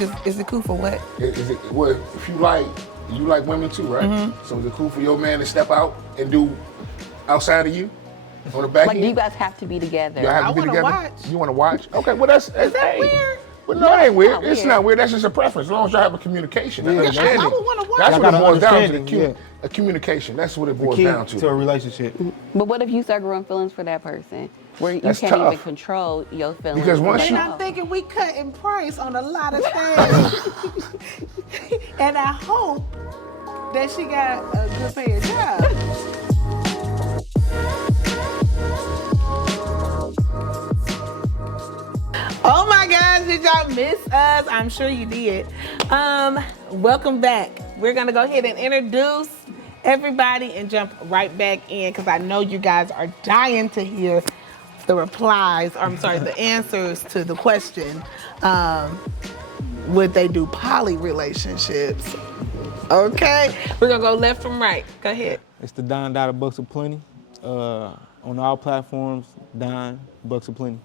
Is it cool for what? Is it well? If you like women too, right? Mm-hmm. So is it cool for your man to step out and do outside of you on the back Like, end? do you guys have to be together? Y'all have to I be wanna together. watch. You want to watch? Okay, well that's Is that weird? Well, no, it ain't weird. not It's weird. not weird. That's just a preference. As long as y'all have a communication, Yeah, understanding. I would wanna watch. That's Y'all what it got boils down to. understanding, A communication. That's what it The boils key down to a relationship. But what if you start growing feelings for that person, where you That's can't even tough. control your feelings? Because once Like, you- And I'm thinking we cutting price on a lot of things. And I hope that she got a good paying job. Oh my gosh, did y'all miss us? I'm sure you did. Welcome back. We're gonna go ahead and introduce everybody and jump right back in because I know you guys are dying to hear the replies, or I'm sorry, the answers to the question. Would they do poly relationships? Okay, we're gonna go left from right. Go ahead. It's the Don Dada Bucks of Plenty. On all platforms, Don Bucks of Plenty.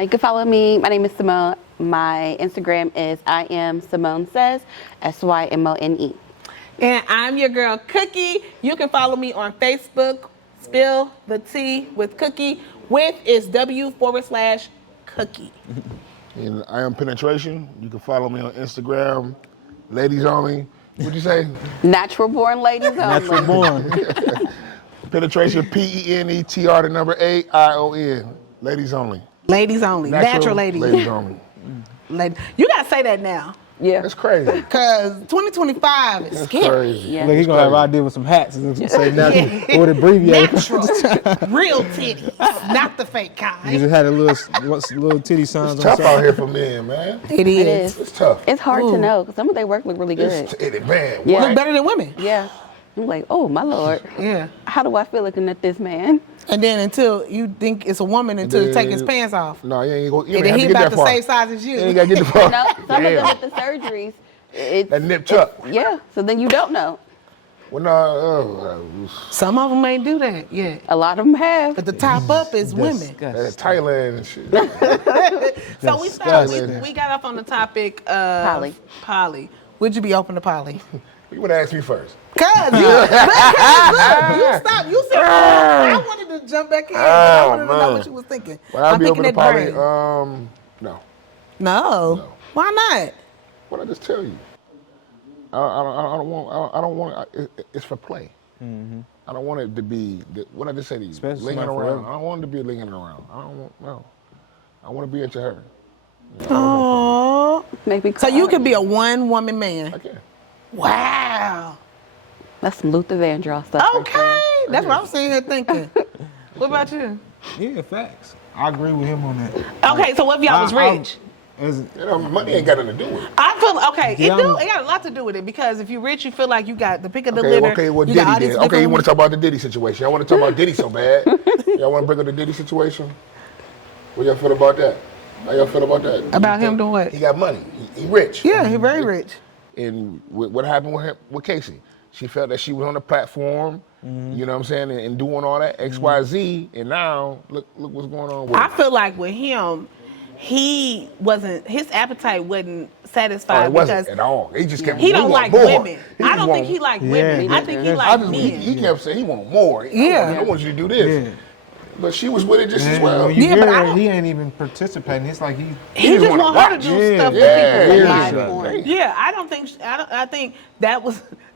You can follow me. My name is Simone. My Instagram is I am Simone Says, SYMONE. And I'm your girl, Cookie. You can follow me on Facebook. Spill the tea with Cookie. With is W/Cookie. And I am Penetration. You can follow me on Instagram. Ladies only. What'd you say? Natural born ladies only. Natural born. Penetration. PENETR8ION. Ladies only. Ladies only. Natural ladies. Ladies only. You gotta say that now. Yeah. That's crazy. Cause 2025 is That's scary. crazy. Yeah. Look, he's gonna have an idea with some hats. Say natural, or abbreviate. Natural. Real titties. Not the fake You kind. just had a little titty signs It's on tough the side. out here for men, man. It It is. is. It's tough. It's hard to know because some of their work look really good. Man, Yeah. Look what? better than women. Yeah. I'm like, oh my Lord. Yeah. How do I feel looking at this man? And then until you think it's a woman until you take his Then- pants off. No, you ain't gonna And then have he to get about that the far. same size as You ain't you. gotta get the far. No, some of them Damn. with the surgeries. It's, That nip tuck. yeah, so then you don't know. Well, no, Some of them ain't do that yet. A lot of them have. But the top up is women. Thailand and shit. So we got up on the topic of poly. Would you be open to poly? You would ask me first. Cause you, look, you stopped. You said, I wanted to jump back in. I wanted to know what you was thinking. Well, I'll I'm be open thinking to that poly. brain. No. No. Why not? What I just tell you? I don't want. It's for play. I don't want it to be. What I just said to you? Especially Lingering not around. forever. I don't want it to be lingering around. I don't want. No. I want to be into her. Oh. Maybe So you could be a one-woman man. I can. Wow. That's some Luther Vandross stuff. right Okay. there. That's what I'm sitting here thinking. What about you? Yeah, facts. I agree with him on that. Okay, so what if y'all was rich? You know, money ain't got nothing to do with it. I feel okay. Yeah, It got a lot to do with it because if you're rich, you feel like you got the pick of the Okay, litter. okay, well, you got all Diddy these did. Okay, you different- want to talk about the Diddy situation. I want to talk about Diddy so bad. Y'all want to bring up the Diddy situation? What y'all feel about that? How y'all feel about that? About him doing what? He got money. He rich. Yeah, he's very rich. And what happened with him, with Casey? She felt that she was on the platform, you know what I'm saying, and doing all that X, Y, Z, and now look what's going on with I him. feel like with him, his appetite wasn't Oh, satisfied it wasn't because at all. He just kept. he don't want like more. women. He I just don't think want- he like women. Yeah, I think he yeah. like men. He kept saying he want more. Yeah. I want you to do this. Yeah. But she was with it just as well. When you Yeah, hear but I her, don't- he ain't even participating. It's like he He just wanna want her to watch. do Yeah. stuff Yeah, with people. yeah. Live Yeah. porn. Yeah,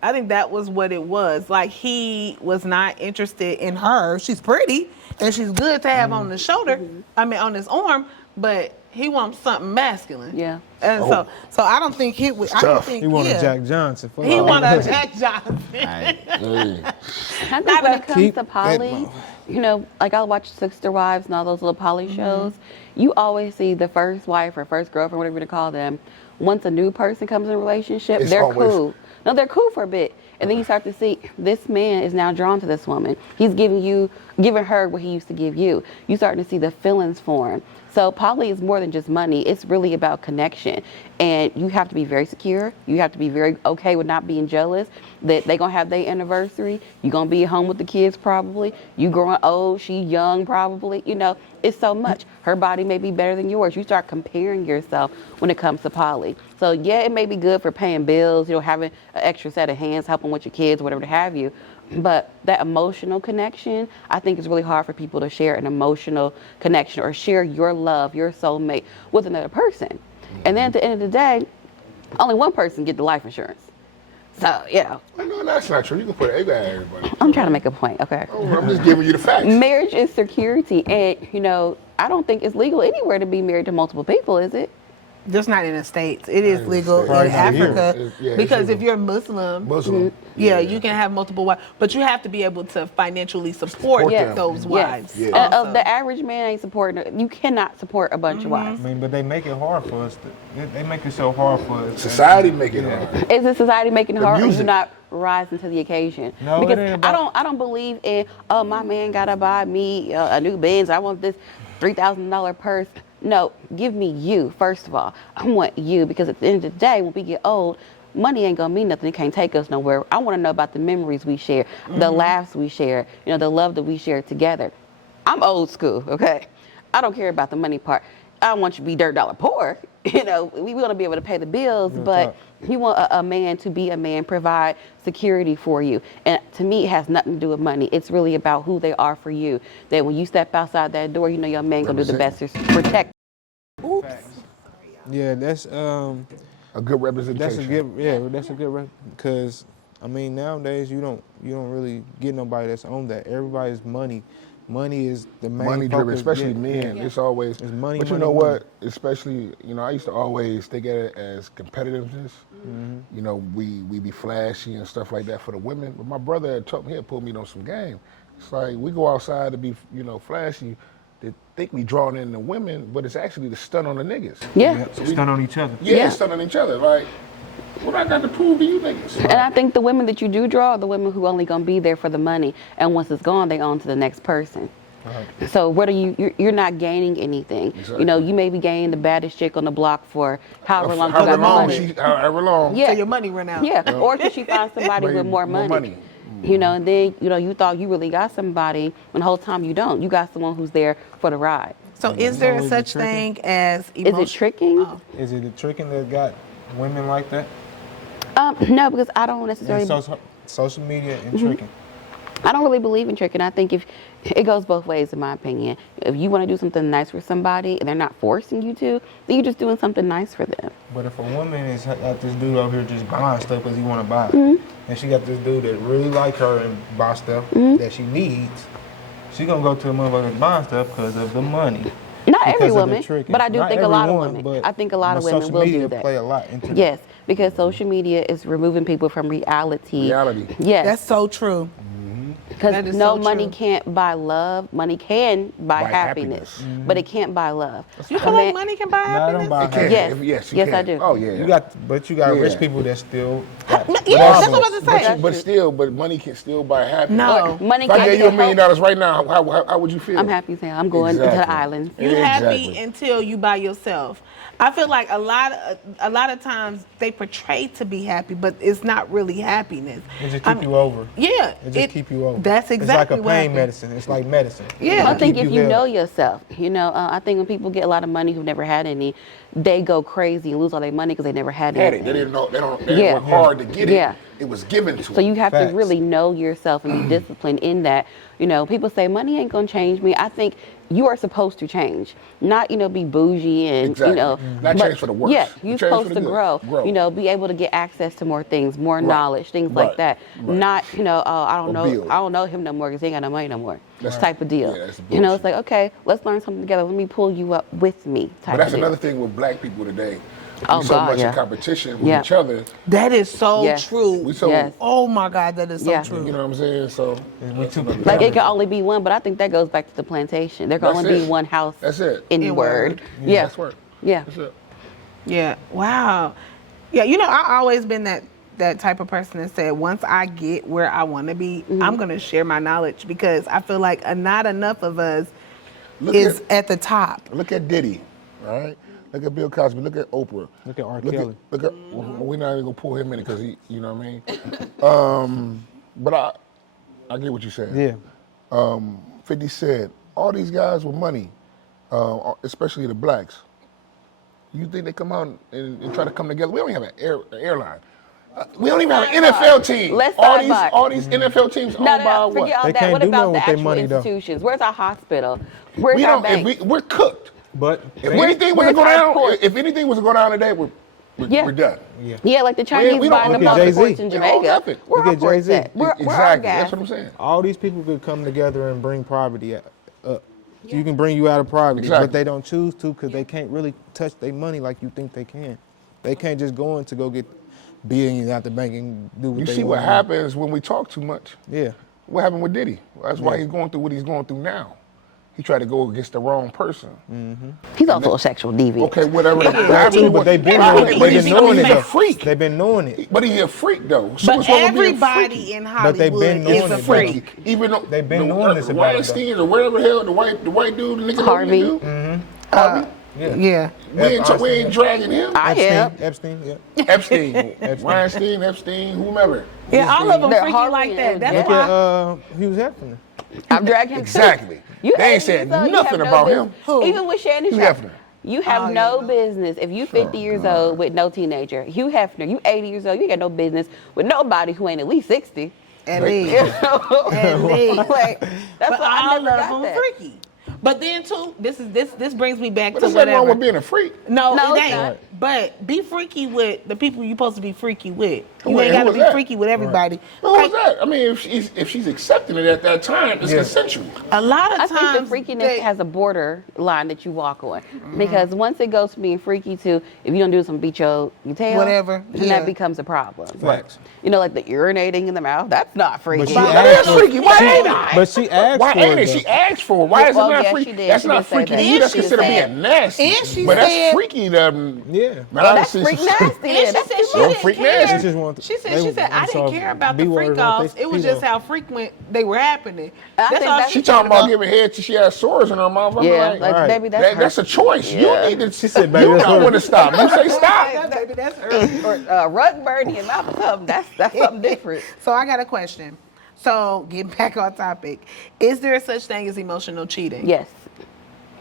I think that was what it was. Like he was not interested in her. She's pretty and she's good to have on the shoulder. I mean on his arm, but he wants something masculine. Yeah. And Oh. so I don't think I don't tough. think he wanted yeah. Jack Johnson. Fuck He all wanted that. Jack Johnson. Hey. I think when it comes Keep to it poly, you know, like I watch Sister Wives and all those little poly shows, you always see the first wife or first girlfriend, whatever you call them, once a new person comes in a relationship, It's they're always- cool. No, they're cool for a bit. And then you start to see this man is now drawn to this woman. He's giving her what he used to give you. You starting to see the feelings form. So poly is more than just money. It's really about connection. And you have to be very secure. You have to be very okay with not being jealous that they're going to have their anniversary. You're going to be at home with the kids probably. You growing old, she young probably. You know, it's so much. Her body may be better than yours. You start comparing yourself when it comes to poly. So yeah, it may be good for paying bills, having an extra set of hands, helping with your kids, whatever have you. But that emotional connection, I think, is really hard for people to share an emotional connection or share your love, your soulmate with another person. And then at the end of the day, only one person get the life insurance. So, No, that's not true. You can put it at everybody. I'm trying to make a point, okay? Oh, I'm just giving you the facts. Marriage is security. And, I don't think it's legal anywhere to be married to multiple people, is it? Just not in the States. It is in the legal States. in Right Africa here. It's because legal. if you're Muslim, you can have multiple wives, but you have to be able to financially support Yes. those Yes. wives. Yeah. also. The average man ain't supporting. You cannot support a bunch of wives. I mean, but they make it hard for us. They make it so hard for us. Society make it hard. Is the society making it The hard, or music. you not rising to the occasion? No, because it ain't about- I don't believe in my man gotta buy me a new Benz. I want this $3,000 purse. No, give me you first of all. I want you because at the end of the day, when we get old, money ain't gonna mean nothing. It can't take us nowhere. I want to know about the memories we share, the laughs we share, the love that we share together. I'm old school, okay? I don't care about the money part. I don't want you to be dirt dollar poor. We want to be able to pay the bills, but you want a man to be a man, provide security for you. And to me, it has nothing to do with money. It's really about who they are for you. That when you step outside that door, your man gonna do the best to protect. Yeah, that's A good representation. that's a good because nowadays you don't really get nobody that's on that. Everybody's money. Money is the main Money driven, focus. especially Yeah, men. yeah. It's always. It's money, But you money, know money. what? Especially, I used to always think of it as competitiveness. We be flashy and stuff like that for the women. But my brother had told me, he had pulled me on some game. It's like we go outside to be, flashy. They think we drawing in the women, but it's actually the stunt on the niggas. Yeah. Stun on each other. Yeah. Stunt on each other. Like, what I got to prove to you niggas? And I think the women that you do draw are the women who only gonna be there for the money, and once it's gone, they on to the next person. So what are you're not gaining anything. Exactly. You may be gaining the baddest chick on the block for however long you However got long, money. however long. Yeah. So your money run out. Yeah, or can she find somebody with more money? And then you thought you really got somebody, when the whole time you don't. You got someone who's there for the ride. So is there So such is it tricking? thing as Is it tricking? Is it the tricking that got women like that? No, because I don't And necessarily. social media and tricking. I don't really believe in tricking. I think if it goes both ways, in my opinion. If you want to do something nice for somebody and they're not forcing you to, then you're just doing something nice for them. But if a woman is got this dude over here just buying stuff because he want to buy it, and she got this dude that really like her and buy stuff that she needs, she gonna go to a motherfucker buying stuff because of the money. Not Because every of the woman, tricking. but I do Not think a lot of everyone, women. but I think a lot of women social will media do that. play a lot into Yes, because social media is removing people from reality. Reality. Yes. That's so true. Because That is no so money true. can't buy love. Money can buy Buy happiness, happiness. but it can't buy love. You A feel like man- money can buy Nah, I don't happiness? buy It can. Yes. Yes, you Yes, can. I do. Oh, yeah. You got Yeah. rich people that still got Yeah, that's what I was problems. about to say. But still, money can still buy happiness. No. Money If I can't gave you $1 get million help. right now, how would you feel? I'm happy as hell. I'm going to the Exactly. islands. You happy Exactly. until you by yourself. I feel like a lot of times they portray to be happy, but it's not really happiness. It just keep you over. Yeah, It just keep you over. That's exactly It's like what a pain happened. medicine. It's like medicine. Yeah. I think Keep if you held. know yourself, I think when people get a lot of money who've never had any, they go crazy and lose all their money because they never had Had it. anything. They didn't know. They Yeah. didn't work hard to get it. Yeah. It was given to So them. you have Facts. to really know yourself and be disciplined in that. People say money ain't gonna change me. I think you are supposed to change, not be bougie and Exactly. Not Not change for the worse. Yeah, You you're change for supposed the to good. Grow. Be able to get access to more things, more Right. knowledge, things like Right. that. Right. Not I don't Or know, build. I don't know him no more because he ain't got no money no more. That's- Type of deal. yeah, that's It's bullshit. like okay, let's learn something together. Let me pull you up with me. Type But that's of deal. another thing with black people today. Oh, We so God, much yeah. in competition with Yeah. each other. That is so Yes. true. We so Yes. Oh my God, that is so Yeah. true. you know what I'm saying? So We too Like it can only be one, but I think that goes back to the plantation. There can That's only it. be one house. That's it. In word. Yeah. that's work. Yeah. That's it. Yeah. Wow. Yeah. I always been that that type of person that said, once I get where I want to be, I'm going to share my knowledge, because I feel like not enough of us is at the top. Look at Diddy, all right? Look at Bill Cosby. Look at Oprah. Look at R. Kelly. Look at. We're not even gonna pull him in it because he, you know what I mean. But I get what you said. Yeah. 50 said all these guys with money, especially the blacks. You think they come out and try to come together? We don't even have an airline. We don't even have an NFL team. Let's all these NFL teams owned by what? Forget all They that. can't What do about nothing the with their actual money, though. institutions? Where's our hospital? Where's We our don't. bank? We're cooked. But If anything was to go where's our down, court? if anything was to go down today, we're done. Yeah, like the Chinese we don't buying look them at all the Jay-Z. ports in We don't Jamaica. have it. Where Look our at ports Jay-Z. at? Where our Exactly. gas? That's what I'm saying. all these people could come together and bring poverty up. You can bring you out of poverty, Exactly. but they don't choose to because they can't really touch their money like you think they can. They can't just go in to go get billions out the bank and do what You they see what want. happens when we talk too much. Yeah. What happened with Diddy? That's why he's going through what he's going through now. He tried to go against the wrong person. He's also a sexual deviant. Okay, whatever. That too, but they've been doing it. But They've he's been doing it. a though. freak. They've been doing it. But he's a freak though. So But what's wrong with being everybody freaky? in But they've Hollywood been doing is it, a though. freak. Even though They've been doing this about it, Weinstein or whatever the hell the white dude, the nigga Harvey. Harvey. Yeah. We ain't dragging him. I am. Epstein, yeah. Epstein, Weinstein, Epstein, whomever. Yeah, all of them They're freaky Harvey like that. and That's Look why. at Hugh Hefner. I'm dragging him. Exactly. You They ain't 80 said years old, you nothing have about business. him. Who? Even with Shannon Hugh Sharp, Hefner. you have Oh, no yeah. business. If you 50 years old with no teenager, Hugh Hefner, you 80 years old, you ain't got no business with nobody who ain't at least 60. At least. You know? At least. Like, that's But why I all never of got them that. freaky. But then too, this brings me back But to there's nothing whatever. wrong with being a freak. No, No, it it's ain't. not. But be freaky with the people you're supposed to be freaky with. Who- You ain't who got to was be that? freaky with everybody. But what's that? I mean, if she's accepting it at that time, it's Yeah. consensual. A lot of I times, think the freakiness they- has a border line that you walk on. Because once it goes from being freaky to, if you don't do something, beat your tail, Whatever, then yeah. that becomes a problem. Facts. You know, like the urinating in the mouth, that's not freaky. But she That asked is for freaky. Why ain't I? But she asked Why for ain't it. it? though. She asked for it. Why is it Well, not yeah, freaky? she did. That's She not did say freaky that. to you. And That's she considered said- being nasty. and she but that's said- freaky. Man, Yeah. I That's see freak some- nasty. And then. she That's said too she much. didn't freak care. nasty. She just wanted- She said they- I saw didn't care about the B-words freak on offs. Facebook. It was just how frequent they were happening. I That's think all that's- She talking about giving head till she has sores in her mouth. I'm Yeah, like, like, Right. baby, that's her. that's a choice. Yeah. You need to. She said, baby, you that's know her. when to stop. You say stop. Baby, that's her. Or rug burn in mouth or something. That's something different. So I got a question. So getting back on topic, is there such thing as emotional cheating? Yes,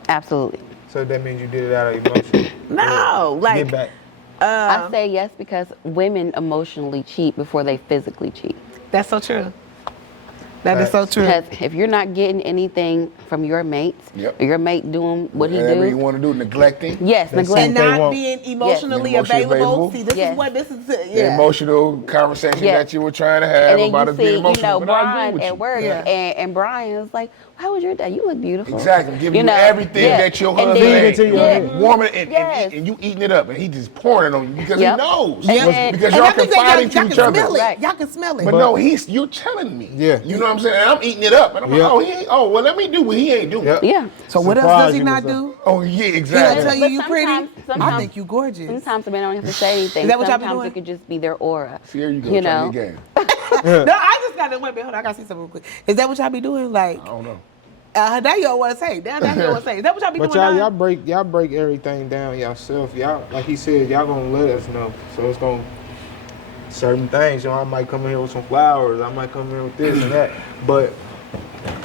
absolutely. So that means you did it out of emotion. No, like Get back. I say yes because women emotionally cheat before they physically cheat. that's so true. That is so true. Because if you're not getting anything from your mates, Yep. or your mate doing what he Whatever you do, want to do, neglecting. yes, They neglect. And They not won't- being emotionally Emotionally available. available. See, this Yes. is what this is. The Yeah. emotional conversation Yeah. that you were trying to have And then about you us being see, you emotional. know, but I agree Brian with at you. work, Yeah. and Brian was like, "How was your day? You look beautiful." Exactly. Giving You you know, everything yeah. that your And husband then- ain't. Feeding it to yeah. you. Warming it Yes. and you eating it up, and he just pouring it on you because Yep. he knows. And then- Because And y'all I think confiding y'all to each can other. smell it. Right. Y'all can smell it. But no, you're telling me. Yeah. You know what I'm saying? And I'm eating it up. And I'm Yeah. like, oh, he ain't, well, let me do what he ain't doing. Yep. Yeah. So what else Surprise does he you not with do? Oh, yeah, He'll exactly. tell you But you pretty. I sometimes- think you gorgeous. Sometimes the man don't have to say anything. Is that what y'all be Sometimes doing? it could just be their aura. See, here you go. You trying know. to game. No, I just got to wait a minute. Hold on, I got to see something real quick. Is that what y'all be doing? Like, I don't know. now you don't want to say. Now you don't want to say. Is that what y'all be But doing? y'all now? y'all break everything down yourself. Y'all, like he said, y'all gonna let us know. So it's gonna certain things. You know, I might come in here with some flowers. I might come in with this and that. But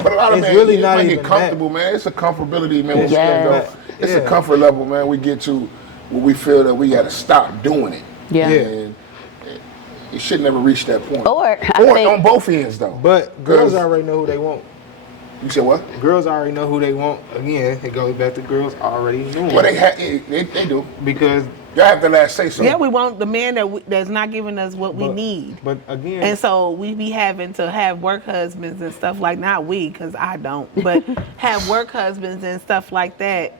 But a lot of It's men, really it not might even get comfortable, man. It's a comfortability, man. When we Yeah. let go. It's a Yeah. comfort level, man. We get to where we feel that we got to stop doing it. Yeah. And it should never reach that point. Or, I Or think- on both ends, though. but girls Because- already know who they want. You said what? Girls already know who they want. Again, it goes back to girls already knowing. Well, they do. Because Y'all have the last say so. Yeah, we want the man that's not giving us what we need. But again, And so we be having to have work husbands and stuff like, not we, because I don't, but have work husbands and stuff like that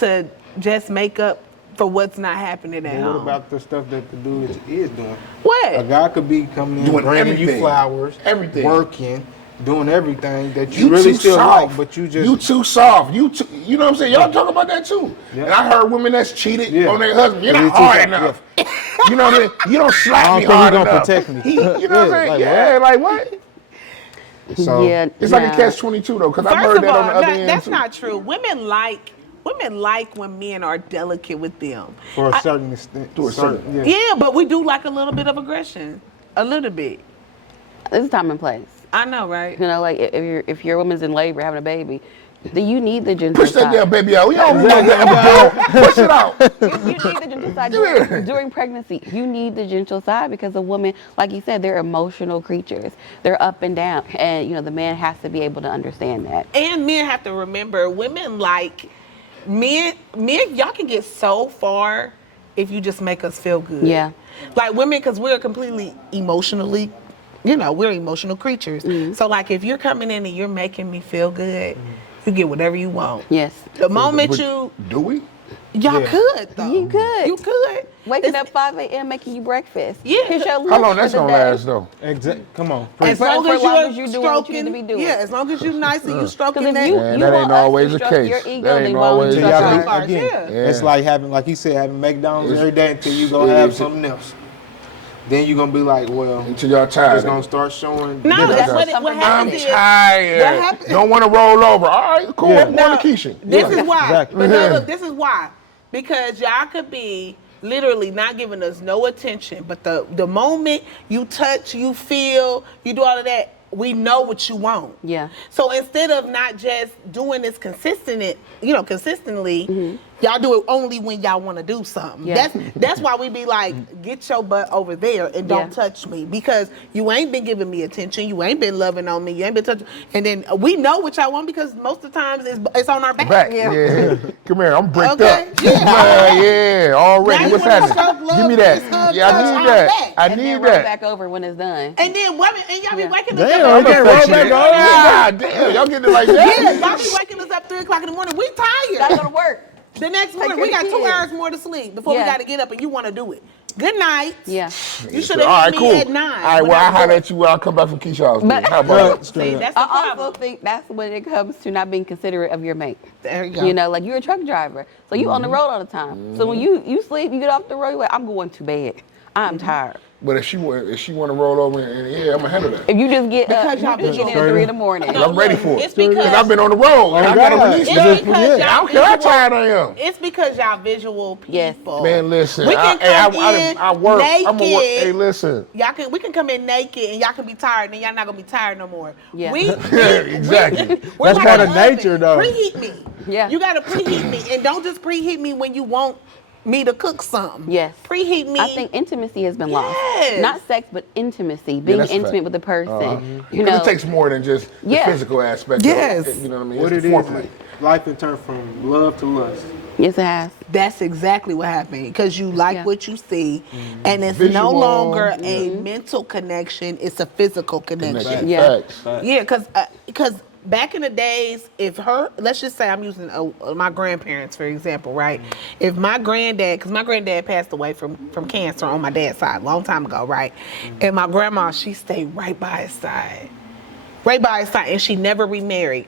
to just make up for what's not happening at what home. about the stuff that the dude is doing? A What? guy could be coming in, Doing bringing you everything. flowers, Everything. working, doing everything that you, You really too still soft. like, but you just you too soft. You know what I'm saying? Y'all talk about that too. Yeah. And I heard women that's cheated Yeah. on their husband. You're You not too hard soft, enough. You know what I mean? You don't slap I don't me think hard he gonna enough. protect me. You know what I'm saying? Like, Yeah, like what? So Yeah, It's like a nah. catch-22 though, because I've First heard of that all, on the other end that's too. not true. Women like when men are delicate with them. for a certain extent, To a certain- yeah. Yeah, but we do like a little bit of aggression. A little bit. This is time and place. I know, right? You know, like if your woman's in labor having a baby, then you need the gentle Push that side. damn baby out. We don't need that epidural. Push it out. You need the gentle side during pregnancy. You need the gentle side because a woman, like you said, they're emotional creatures. They're up and down, and the man has to be able to understand that. And men have to remember, women like men. Y'all can get so far if you just make us feel good. Yeah. Like women, because we're completely emotionally, we're emotional creatures. So like if you're coming in and you're making me feel good, you get whatever you want. Yes. The moment But you, do we? y'all Yeah. could though. You could. You could. Waking It's- up 5 a.m. making you breakfast. Yeah. Here's your How lunch long for that's the gonna day. last though? Come on. As For- long for as as long you're as you're doing stroking, what you need to be doing. yeah. As long as you're nice and you stroking Because if that. you, Man, you that want ain't us always to the stroke case. your ego, That then ain't why don't always you the stroke case. ours? Again. Yeah. It's like having, like you said, having McDonald's It's- every day until you go yeah, have it's- something else. Then you're gonna be like, well, Until y'all it's tired. gonna start showing. No, Yeah, that's that's- what I'm happens is. tired. What happened- Don't want to roll over. All right, cool. Yeah. I'm going to Keisha. This Yeah. is why. Exactly. But no, look, this is why. Because y'all could be literally not giving us no attention, but the moment you touch, you feel, you do all of that, we know what you want. Yeah. So instead of not just doing this consistently, y'all do it only when y'all want to do something. Yeah. That's why we be like, get your butt over there and don't Yeah. touch me, because you ain't been giving me attention, you ain't been loving on me, you ain't been touching, and then we know what y'all want because most of the times it's on our back. Back. Yeah. Come here. I'm bricked Okay. up. Yeah, already. Now you What's wanna happening? show love, Give me kiss, that. hug, Yeah, I touch, need all that. that. I And need then roll that. back over when it's done. And then women, and y'all be Yeah. waking us Damn, up. I'm Can't affectionate. roll back on. God damn. Y'all getting it like Yeah, that? y'all be waking us up 3 o'clock in the morning. We Gotta tired. go to work. The next Take morning, care we of got the 2 kids. hours more to sleep before we Yeah. got to get up, and you want to do it. Good night. Yeah. You should All have right, hit cool. me at 9. All right, well, I'll holler at you when I come back from Keisha's house. then. But- How about that? See, that's the I also problem. think that's when it comes to not being considerate of your mate. There you go. You know, like you're a truck driver, so you on the road all the time. So when you sleep, you get off the road, you're like, I'm going to bed. I'm tired. But if she want to roll over, and yeah, I'm gonna handle that. If you just get up, Because you y'all just get in visual. at 3 in the morning. No, I'm ready look, for it. it's because- I've been on the road. and I gotta God. release It's that. because I y'all don't care how visual- tired I am. It's because y'all visual Yes. people. Man, listen. We can come in I work. I'm gonna work. naked. Hey, listen. We can come in naked and y'all can be tired and y'all not gonna be tired no more. Yeah. Exactly. We're That's like part an of nature, oven. though. Preheat me. Yeah. You gotta preheat me, and don't just preheat me when you want me to cook something. Yes. Preheat me. I think intimacy has been lost. Yes. Not sex, but intimacy. Being that's a intimate fact. with the person. You Because know, it takes more than just Yeah. the physical aspect. Yes. Of it. You know what I mean? What It's it the is, foreplay. life can turn from love to lust. yes, it has. That's exactly what happened, because you like Yeah. what you see, and it's Visual, no longer a mental connection; it's a physical connection. Connection. Yeah. Facts. Yeah, because back in the days, let's just say I'm using my grandparents for example, right? If my granddad, because my granddad passed away from cancer on my dad's side a long time ago, right? And my grandma, she stayed right by his side, and she never remarried.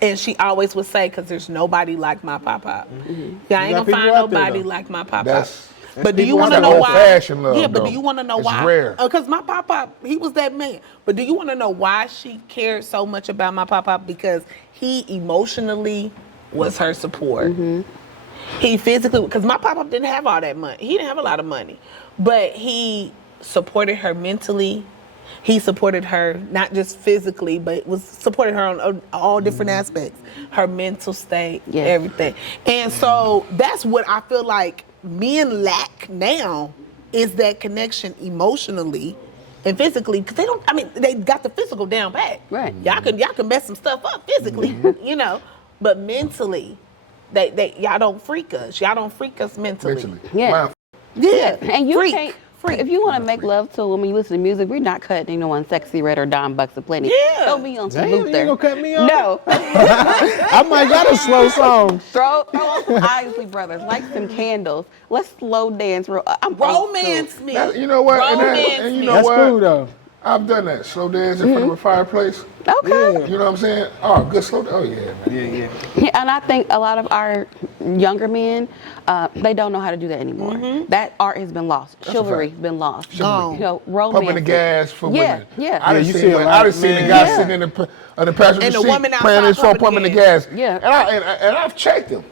And she always would say, because there's nobody like my papa. Y'all ain't got gonna people find out there, nobody though. like my papa. That's But do you people want to out know there. why? Old-fashioned love, Yeah, but though. do you want to know It's why? rare. Because my papa, he was that man. But do you want to know why she cared so much about my papa? Because he emotionally was her support. He physically, because my papa didn't have all that money. He didn't have a lot of money, but he supported her mentally. He supported her not just physically, but supported her on all different aspects, her mental state, Yes. everything. And so that's what I feel like men lack now, is that connection emotionally and physically, because they got the physical down pat. Right. Y'all can mess some stuff up physically, but mentally, y'all don't freak us. Y'all don't freak us mentally. Mentally. Yeah. Wow. Yeah, And you freak. can't. If you want to make love to a woman, you listen to music. We're not cutting no one sexy red or dime bucks of plenty. Yeah. Throw me on some Damn, you Luther. ain't gonna cut me off? No. I might got a slow song. throw on some Isley Brothers. Light some candles. Let's slow dance. I'm old school. Romance me. You know what? And Romance and you me. know That's what? cool though. I've done that. Slow dance in front of a fireplace. Okay. You know what I'm saying? Oh, good slow dance. Oh, yeah, man. Yeah. Yeah, and I think a lot of our younger men, they don't know how to do that anymore. That art has been lost. Chivalry has been lost. Gone. You know, romance. Pumping the gas for women. Yeah. I done you seen, see a I lot, done seen the man. guy Yeah. sitting in the passenger And the seat woman outside playing his phone, pumping pumping the the gas. Yeah. And I've checked them.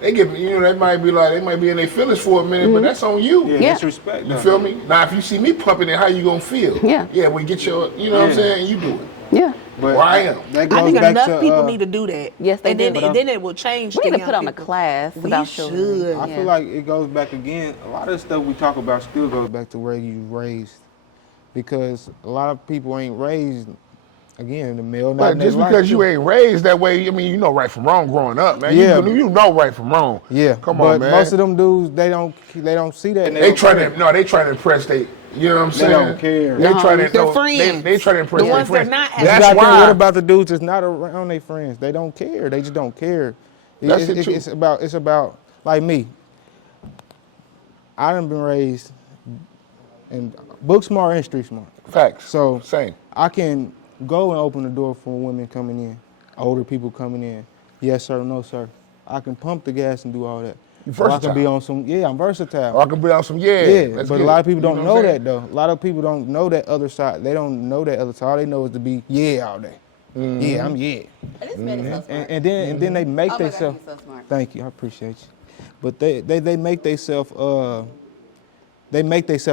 They give me, they might be like, they might be in their feelings for a minute, but that's on you. Yeah, Yeah. that's respect. You though. feel me? Now, if you see me pumping it, how you gonna feel? Yeah. Yeah, when you get your, you know what I'm Yeah. saying? You do it. Yeah. But Where I am. That I goes think back enough to, people need to do that. Yes, they and do. Then, and then it will change. We the need to young put on a people. class We about should. children. I feel like it goes back again. A lot of the stuff we talk about still goes back to where you raised, because a lot of people ain't raised. Again, the male not But in their just life, because you too. ain't raised that way, I mean, you know right from wrong growing up, man. Yeah. You know right from wrong. Yeah, Come but on, man. most of them dudes, they don't see that. And they don't try care. to, no, they try to impress they, you know what I'm They saying? don't care. They try to, Their no, friends. They try to impress The their ones friends. that not But you That's gotta think, why. what about the dudes that's not around their friends? They don't care. They just don't care. That's it, too. It's about like me. I done been raised in book smart and street smart. Facts. So Same. I can go and open the door for women coming in, older people coming in. Yes, sir, no, sir. I can pump the gas and do all that. You Or I versatile. can be on some, I'm versatile. Or I can be on some, yeah. Yeah, let's but get a lot it. of people You don't what know I'm that saying? though. A lot of people don't know that other side. They don't know that other side. All they know is to be all day. Yeah, I'm This man is so smart. And then they make Oh my God, themselves. he's so smart. Thank you, I appreciate you. But they make themselves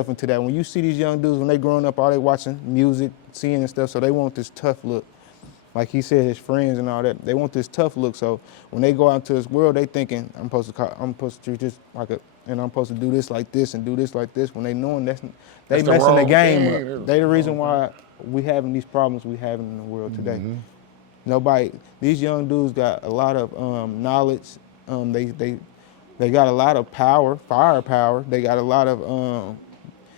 into that. When you see these young dudes when they growing up, all they watching music, seeing and stuff, so they want this tough look. Like he said, his friends and all that, they want this tough look. So when they go out into this world, they thinking I'm supposed to treat this like and I'm supposed to do this like this and do this like this. When they knowing they That's the messing the wrong game thing. up. They the reason why we having these problems we having in the world today. These young dudes got a lot of knowledge. They got a lot of power, firepower. They got a lot of,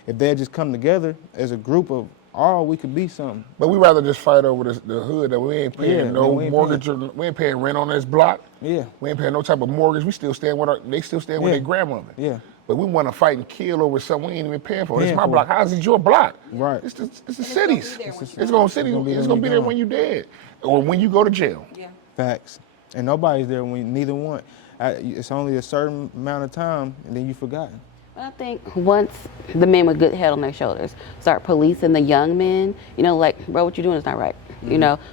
if they just come together as a group of all, we could be something. But we rather just fight over the hood that we ain't paying Yeah, no we ain't mortgage, or we ain't paying rent on this block. Yeah. We ain't paying no type of mortgage. We still staying with they still staying with Yeah. their grandmother. Yeah. But we want to fight and kill over something we ain't even paying for. It's Paying my for block. it. How's it your block? Right. It's the cities. It's gonna gonna be there when you dead, or when you go to jail. Yeah. Facts. And nobody's there when neither one. It's only a certain amount of time, and then you forgotten. But I think once the men with good head on their shoulders start policing the young men, like, bro, what you doing is not right.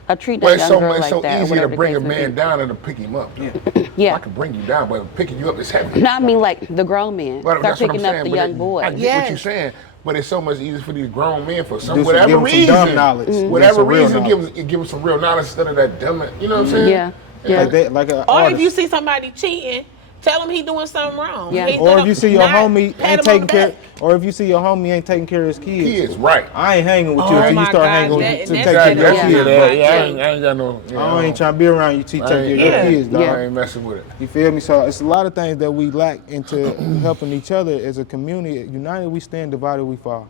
I treat that Well, it's young so girl it's like so that. or easier to whatever the bring a case may man be. down than to pick him up. Yeah. Yeah. I can bring you down, but picking you up is heavy. No, I mean like the grown men But start that's what I'm picking up saying, the but young I boys. get what Yes. you're saying, but it's so much easier for these grown men for Give whatever them some reason, dumb knowledge. Mhm. whatever Some real reason, knowledge. give them some real knowledge instead of that dumb. You know what I'm saying? Yeah. Yeah. Like an Or artist. if you see somebody cheating, tell him he doing something wrong. Yeah. He Or if gonna you see your not homie pat ain't him on taking the care, back. or if you see your homie ain't taking care of his kids. Kids, right? I ain't hanging with you Oh until you my start God, hanging with that- to and take that's care better of your than That's Yeah. it. kids. my Yeah, I thing. ain't got no. I ain't trying to be around you till you take care of your Yeah. kids, dog. Yeah. I ain't messing with it. You feel me? So it's a lot of things that we lack into helping each other as a community. United we stand, divided we fall.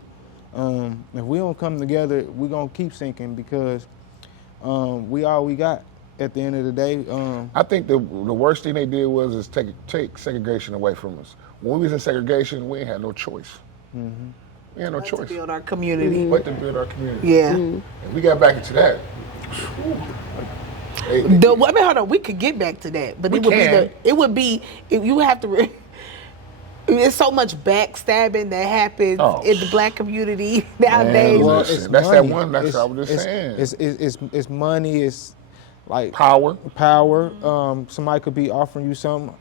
If we don't come together, we're going to keep sinking because we all we got at the end of the day. I think the worst thing they did was take segregation away from us. When we was in segregation, we ain't had no choice. We had no To choice build our community. but to build our community. Yeah. And we got back into that. Hey, Hold on, we could get back to that, but We it would be if you would have to. There's so much backstabbing that happens Oh. in the black community nowadays. Well, Well, listen, it's that's money. that one. That's It's- what I was just saying. It's money. It's like Power. power. Somebody could be offering you something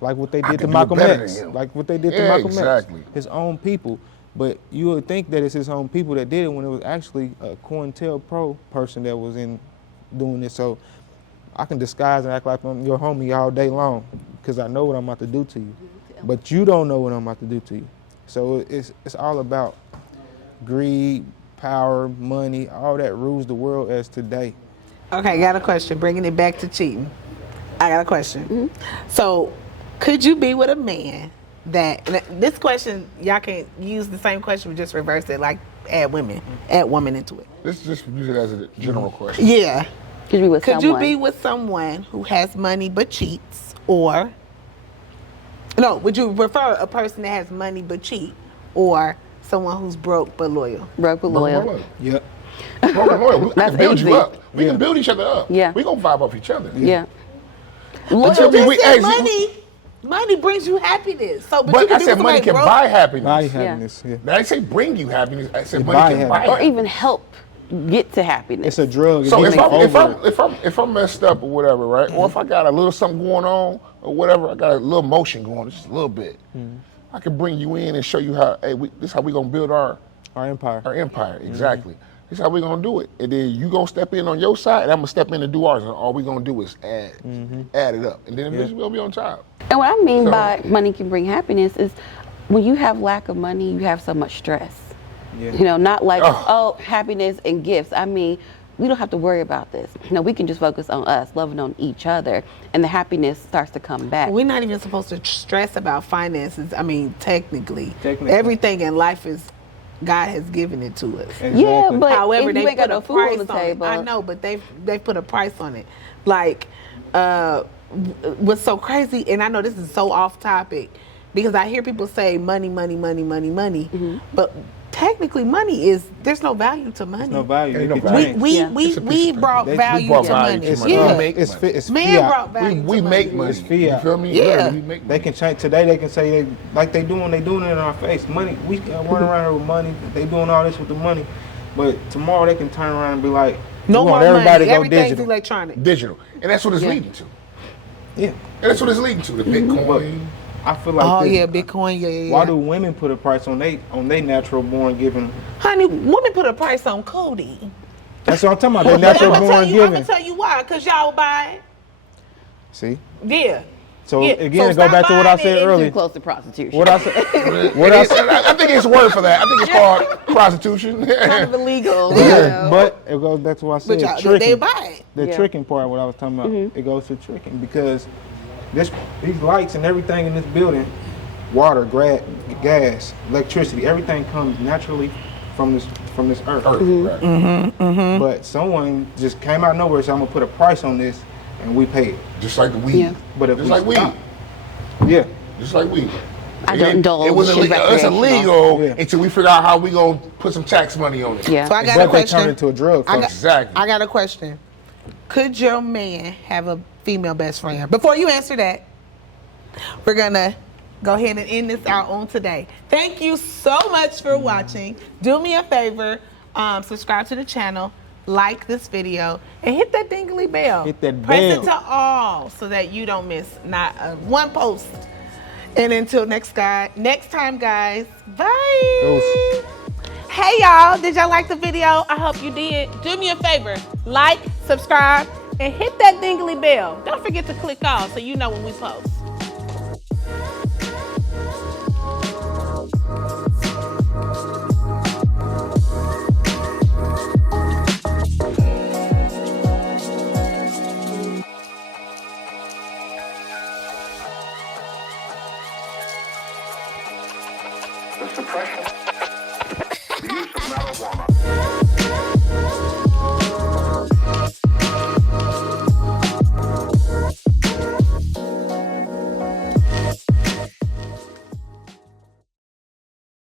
like what they I did to can do it Malcolm better X, than him. like what they did to Yeah, Malcolm exactly. X, his own people. But you would think that it's his own people that did it when it was actually a COINTELPRO person that was in doing it. So I can disguise and act like I'm your homie all day long because I know what I'm about to do to you. But you don't know what I'm about to do to you. So it's all about greed, power, money, all that rules the world as today. Okay, got a question. Bringing it back to cheating. I got a question. So, could you be with a man that? And this question, y'all can use the same question, but just reverse it, like add women into it. Let's just use it as a general question. Yeah. Could you be with Could someone? you be with someone who has money but cheats, or no? Would you prefer a person that has money but cheat, or someone who's broke but loyal? Broke but loyal. Loyal. Yep. Loyal. We That's can build easy. you up. We Yeah. can build each other up. Yeah. We gonna vibe off each other. Yeah. Until Loyal, we, You hey, said money brings you happiness. So, but you but can I be said with money somebody can broke. buy happiness. Buy happiness. Yeah. Now, I didn't say bring you happiness. I said It money buy can buy happiness. or even help get to happiness. It's a drug. So It if takes over. if I'm messed up or whatever, right? Or if I got a little something going on or whatever, I got a little motion going, just a little bit. I can bring you in and show you how. Hey, this is how we gonna build our Our empire. empire. Exactly. This is how we gonna do it. And then you gonna step in on your side, and I'm gonna step in and do ours. And all we gonna do is add it up, and then eventually we'll be on top. And what I mean So- by money can bring happiness is when you have lack of money, you have so much stress. Yeah. You know, not like, Ugh. oh, happiness and gifts. I mean, we don't have to worry about this. No, we can just focus on us, loving on each other, and the happiness starts to come back. We're not even supposed to stress about finances. I mean, technically. Technically. Everything in life is God has given it to us. Exactly. Yeah, but However, if they you ain't put got no a food on price the on it. table. I know, but they put a price on it. Like, what's so crazy, and I know this is so off topic, because I hear people say money, Mm-hmm. but technically money there's no value to money. No value. Ain't no It can value. change. We Yeah. It's a piece we of brought paper. value We brought to value money. to It's, money. Yeah. We make it's, money. it's Man fiat. brought value We to make money. money. It's fiat. You feel me? Yeah. Literally, we make They money. can change today. They can say they doing it in our face. Money. We run around here with money. They doing all this with the money, but tomorrow they can turn around and be like, No we more want everybody money. to go Everything's digital. electronic. Digital, and that's what it's leading to. Yeah. And that's what it's leading to. The Bitcoin. I feel like Oh this. yeah, Bitcoin. Yeah. Why do women put a price on they natural born giving? Honey, women put a price on Cody. That's what I'm talking about. They But natural I'm born gonna giving. tell you why, cause y'all buy See. it. Yeah. So Yeah, again, so go stop back to what I buying said it. Too earlier. close to prostitution. What I said. What I said. I think it's a word for that. I think it's called prostitution. Kind of illegal. But it goes back to what I said. But y'all, tricking. they buy it. The Yeah. tricking part, what I was talking about, it goes to tricking because these lights and everything in this building, water, gas, electricity, everything comes naturally from this earth. Right. But someone just came out of nowhere and said, I'm gonna put a price on this, and we pay it. Just like the weed. Yeah. But if Just we like weed. stop- Yeah. Just like weed. I don't indulge It was in illegal. It's recreational. illegal Yeah. until we figure out how we gonna put some tax money on it. Yeah. So I got But a they question. turn into a drug. I got- folks. Exactly. I got a question. Could your man have a female best friend? Before you answer that, we're gonna go ahead and end this out on today. Thank you so much for watching. Do me a favor, subscribe to the channel, like this video, and hit that dingly bell. Hit that Press bell. it to all so that you don't miss not one post. And until next time, guys, bye. Deuce. Hey y'all, did y'all like the video? I hope you did. Do me a favor, like, subscribe, and hit that dingly bell. Don't forget to click all so you know when we post. The suppression, the use of marijuana.